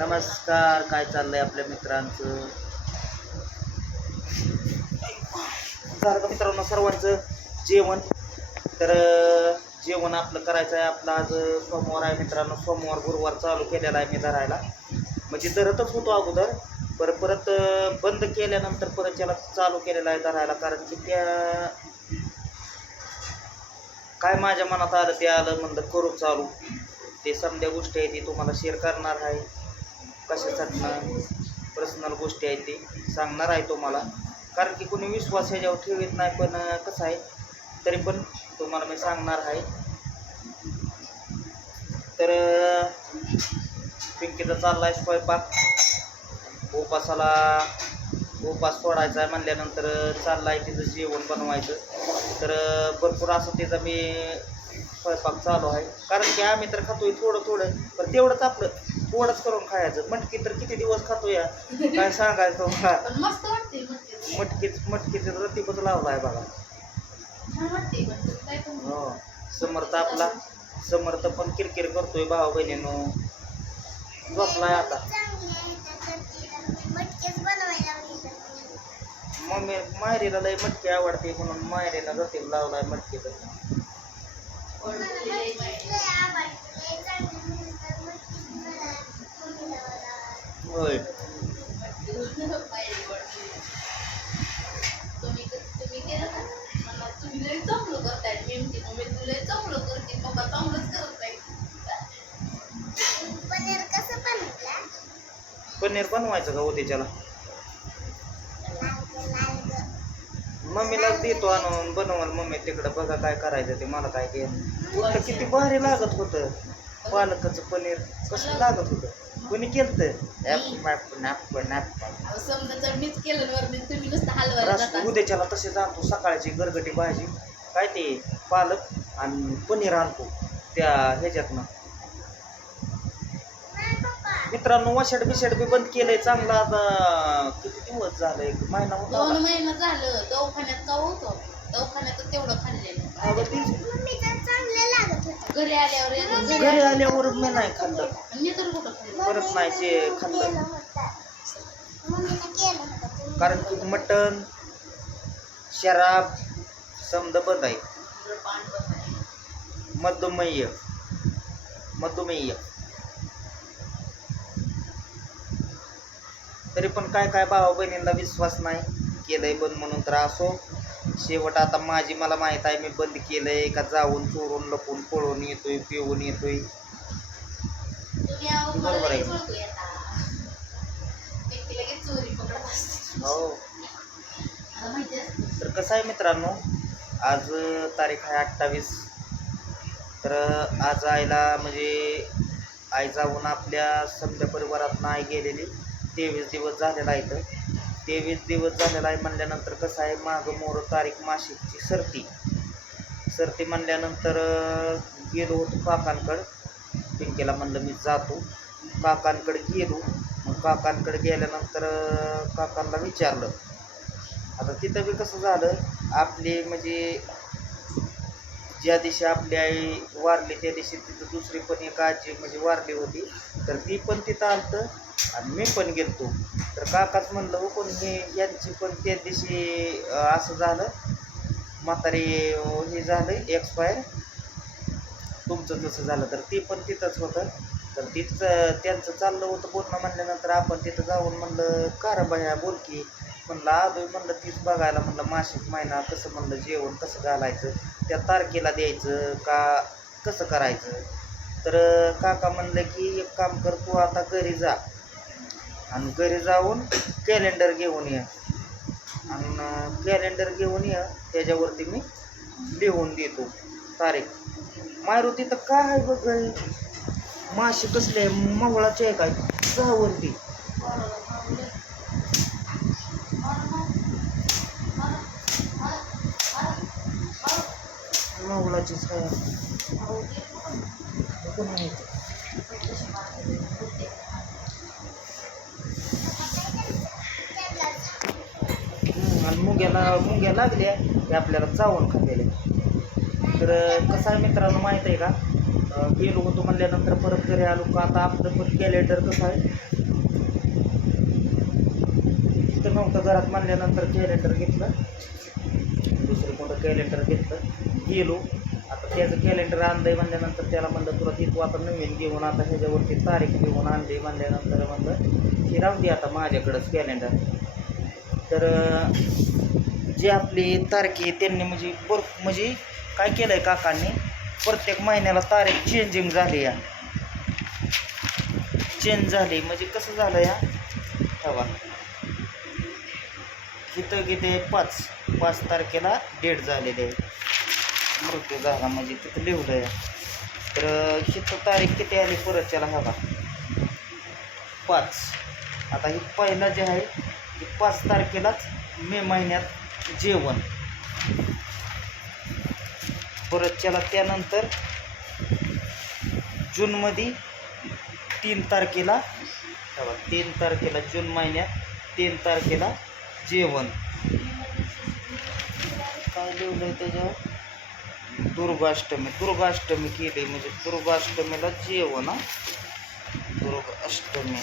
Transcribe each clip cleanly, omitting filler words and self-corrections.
नमस्कार, काय चाललंय आपल्या मित्रांचं? झालं का मित्रांनो सर्वांचं जेवण? तर जेवण आपलं करायचं आहे. आपलं आज सोमवार आहे मित्रांनो. सोमवार गुरुवार चालू केलेला आहे मी धरायला, म्हणजे धरतच होतो अगोदर, परत बंद केल्यानंतर परत त्याला चालू केलेला आहे धरायला. कारण की त्या काय माझ्या मनात आलं ते आलं, म्हणलं करू चालू. ते समध्या गोष्टी आहे ती तुम्हाला शेअर करणार आहे. कशासाठी ना पर्सनल गोष्टी आहेत ते सांगणार आहे तुम्हाला. कारण की कोणी विश्वास ह्याच्यावर ठेवत नाही, पण कसं आहे तरी पण तुम्हाला मी सांगणार आहे. तर पिंकीचा चालला आहे स्वयंपाक. उपास सोडायचा आहे म्हणल्यानंतर चालला आहे तिचं जेवण बनवायचं. तर भरपूर असं तिचं मी स्वयंपाक चालू आहे. कारण की आम्ही तर खातोय थोडं, पण तेवढंच आपलं थोडंच करून खायचं. मटकी तर किती दिवस खातो या, काय सांगायचं तुम्हाला. मटकीचं रतीपच लावला आहे बघा. हो, समर्थ पण किरकिर करतोय भाऊ बहिणीनो. झोपलाय आता. मम्मी मायरीला लय मटकी आवडते म्हणून मायरीला रतीप लावलाय मटकीचं. होय, पनीर बनवायचं का उद्याच्याला? मम्मीला देतो आणून बनवाल. मम्मी तिकडं बघा काय करायचं ते, मला काय घ्या. किती भारी लागत होतं पालकाचं पनीर. कसं लागत होतं? कोणी केलं? उद्याच्याला तसे जाणतो सकाळची गरगटी भाजी काय ते पालक आणि पनीर आणतो त्या ह्याच्यातनं. मित्रांनो वशाट बिशाट बी बंद केलंय चांगला. आता किती दिवस झालं? 1 महिना होता. 2 महिना झालं. दवाखान्यात का होतो? दवाखान्यात तेवढं खाल्लेलं. घरी आल्यावर मी नाही खाल्लं. मी तर कुठं खाल्लं? परत नाही खाल्लं. कारण की मटण शराब समद बंद आहे. मधुमेह तरी पण काय भावा बहिणींना विश्वास नाही केलंय बंद म्हणून. तर असो, शेवट आता मला माहित आहे मी बंद केलंय का जाऊन चोरून लपून पळून येतोय, पिऊन येतोय. बरोबर आहे. हो, तर कसं आहे मित्रांनो, आज तारीख आहे 28. तर आज आईला म्हणजे आई जाऊन आपल्या समजा परिवारात नाही गेलेली 23 दिवस झालेला आहे. तर 23 दिवस झालेला आहे म्हणल्यानंतर कसं आहे, मागं मोर तारीख मासिकची सरती म्हणल्यानंतर गेलो होतो काकांकडं. पिंकीला म्हणलं मी जातो. काकांकडे गेलो. मग काकांकडे गेल्यानंतर काकांना विचारलं. आता तिथं बी कसं झालं, आपली म्हणजे ज्या दिवशी आपली आई वारली त्या दिवशी तिथं दुसरी पण एक आजी म्हणजे वारली होती. तर ती पण तिथं आलतं आणि मी पण गेलतो. तर काकाच म्हणलं हो, पण हे यांची पण त्या दिवशी असं झालं, म्हातारी हे झालं एक्सपायर. तुमचं जसं झालं तर ती पण तिथंच होतं. तर तिथं त्यांचं चाललं होतं बोलणं म्हणल्यानंतर आपण तिथं जाऊन म्हणलं का रे बाया बोल की. म्हणलं आलोय म्हणलं तीच बघायला. म्हणलं मासिक महिना कसं म्हणलं जेवण कसं घालायचं, त्या तारखेला द्यायचं का कसं करायचं. तर काका म्हणलं की एक काम कर, तू आता घरी जा आणि घरी जाऊन कॅलेंडर घेऊन ये आणि कॅलेंडर घेऊन ये, त्याच्यावरती मी लिहून देतो तारीख. मारुती तर काय आहे बघ, माशी कसले मवळाचे आहे काय सहावरती. मवळाचीच आहे. आणि मुंग्या लागल्या की आपल्याला चावून खाल्लेले. तर कसं आहे मित्रांनो माहीत आहे का, गेलो होतो म्हणल्यानंतर परत घरी आलो का आता आपलं पण कॅलेंडर कसं आहे तिथं नव्हतं घरात म्हणल्यानंतर कॅलेंडर घेतलं, दुसरं कोणतं कॅलेंडर घेतलं, गेलो. आता त्याचं कॅलेंडर आणलंय म्हणल्यानंतर त्याला म्हणलं तुला ती तू आता नवीन घेऊन आता ह्याच्यावरती तारीख घेऊन आणली म्हणल्यानंतर म्हणलं की राहू दे आता माझ्याकडंच कॅलेंडर. तर जी आपली तारीख आहे त्यांनी म्हणजे काय केलं आहे काकांनी, प्रत्येक महिन्याला तारीख चेंजिंग झाली या, चेंज झाली म्हणजे कसं झालं या हवा इथं किती 5 तारखेला डेट झालेली आहे, मृत्यू झाला म्हणजे तिथं लिहिलं आहे. तर इथं तारीख किती आली परतच्याला हवा 5. आता ही पहिला जे आहे की 5 तारखेलाच मे महिन्यात जेवण, परतच्याला त्यानंतर जूनमध्ये 3 तारखेला 3 तारखेला जून महिन्यात 3 तारखेला जेवण. काय लिहिलं आहे त्याच्यावर, दुर्गाष्टमी केली म्हणजे दुर्गाष्टमीला जेवण. दुर्गाष्टमी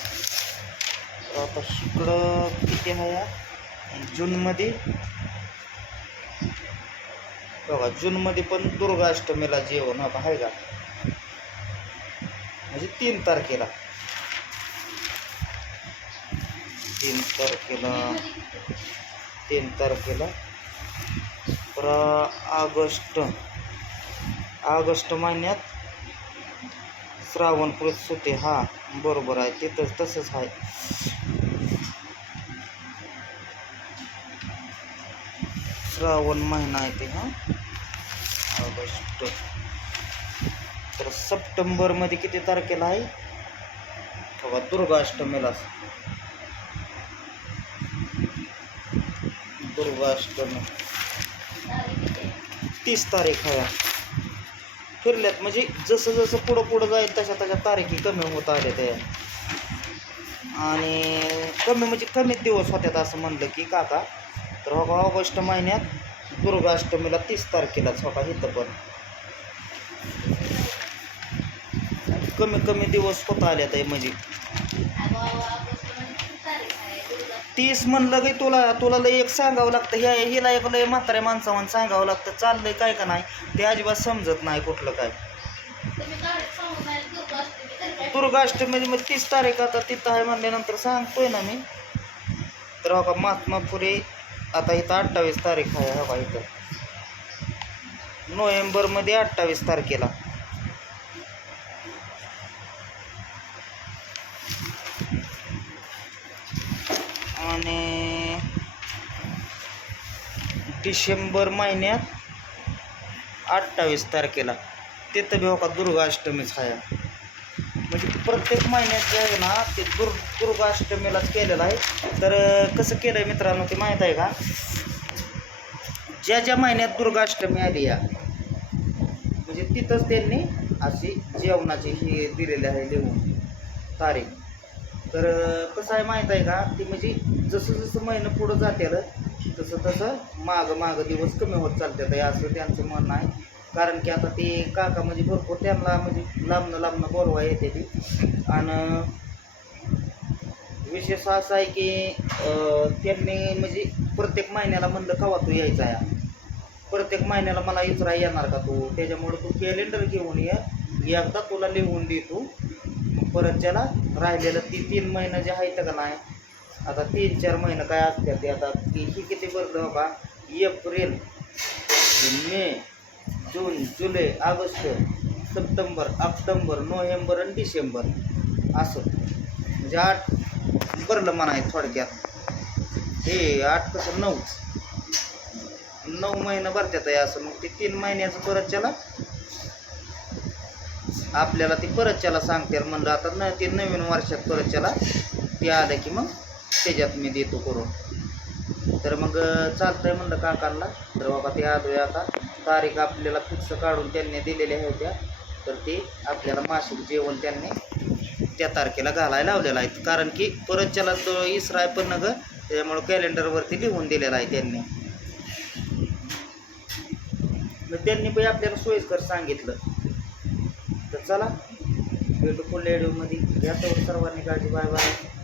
आता इकडं किती आहे जूनमध्ये बघा, जूनमध्ये पण दुर्गाष्टमीला जेवण आहे का म्हणजे 3 तारखेला 3 तारखेला तर ऑगस्ट महिन्यात श्रावण कृत सुते. हा बरोबर आहे, ते तसंच आहे. श्रावण महिना आहे ते. हां ऑगस्ट. तर सप्टेंबरमध्ये किती तारखेला आहे बघा दुर्गाष्टमीला, दुर्गाष्टमी 30 तारीख आहे. फिरल्यात म्हणजे जसं जसं पुढं जाईल तशा तारीखी कमी होत आल्या त्या, आणि कमी म्हणजे कमीच दिवस होत्यात असं म्हणलं की काका. तर हो ऑगस्ट महिन्यात दुर्गाष्टमीला 30 तारखेलाच हो का इथं पण कमी दिवस होत आल्यात आहे म्हणजे 30 म्हणलं की तुला लय एक सांगावं लागतं, हिला एक लय म्हाताऱ्या माणसावान सांगावं लागतं चाललंय काय का नाही ते अजिबात समजत नाही कुठलं काय. दुर्गाष्टमी 30 तारीख आता तिथं आहे म्हणल्यानंतर सांगतोय ना मी. तर हो का महात्मा फुले आता इथं 28 तारीख आहे हो का इथं नोव्हेंबरमध्ये 28 तारखेला. आणि डिसेंबर महिन्यात 28 तारखेला तिथं बी हो का दुर्गाष्टमीच आहे. म्हणजे प्रत्येक महिन्यात जे आहे ना ते दुर्गाष्टमीलाच केलेलं आहे. तर कसं केलं आहे मित्रांनो ते माहीत आहे का, ज्या महिन्यात दुर्गाष्टमी आली या म्हणजे तिथंच त्यांनी अशी जेवणाची ही दिलेली आहे लिहून तारीख. तर कसं आहे माहीत आहे का, ती म्हणजे जसं महिनं पुढं जात्याला तसं मागं दिवस कमी होत चालतात आहे असं त्यांचं म्हणणं आहे. कारण की आता ते काका म्हणजे भरपूर त्यांना म्हणजे लांबनं बोलवा येते ती. आणि विशेष असं आहे की त्यांनी म्हणजे प्रत्येक महिन्याला म्हणलं कवा तू यायचा आहे, प्रत्येक महिन्याला मला इचरा येणार का तू, त्याच्यामुळे तू कॅलेंडर घेऊन ये, एकदा तुला लिहून देतो. परत ज्याला राहिलेलं 3 महिने जे आहेत का नाही, आता 3-4 महिने काय असतात ते आता ही किती बरं का, एप्रिल मे जून जुलै ऑगस्ट सप्टेंबर ऑक्टोबर नोव्हेंबर आणि डिसेंबर असं म्हणजे 8 भरलं म्हणायचं थोडक्यात. हे 8 कसं 9 महिने भरतात आहे असं. मग ते 3 महिन्याचं परतच्याला आपल्याला ती परतच्याला सांगते म्हणलं आता ते नवीन वर्षात परतच्याला ते आलं की मग त्याच्यात मी देतो करून. तर मग चालतंय म्हणलं काकांना. तर बाबा ते आलोय आता, तारीख आपल्याला फिक्स काढून त्यांनी दिलेल्या होत्या. तर ते आपल्याला मासिक जेवण त्यांनी त्या तारखेला घालायला लावलेलं आहे. कारण की परतच्याला तो इसराय पण न ग त्याच्यामुळं कॅलेंडरवरती लिहून दिलेलं आहे त्यांनी. मग त्यांनी पण आपल्याला सोयीस्कर सांगितलं. तर चला भेटू पुढल्या व्हिडिओमध्ये. घ्या तर सर्वांनी काळजी. Bye bye.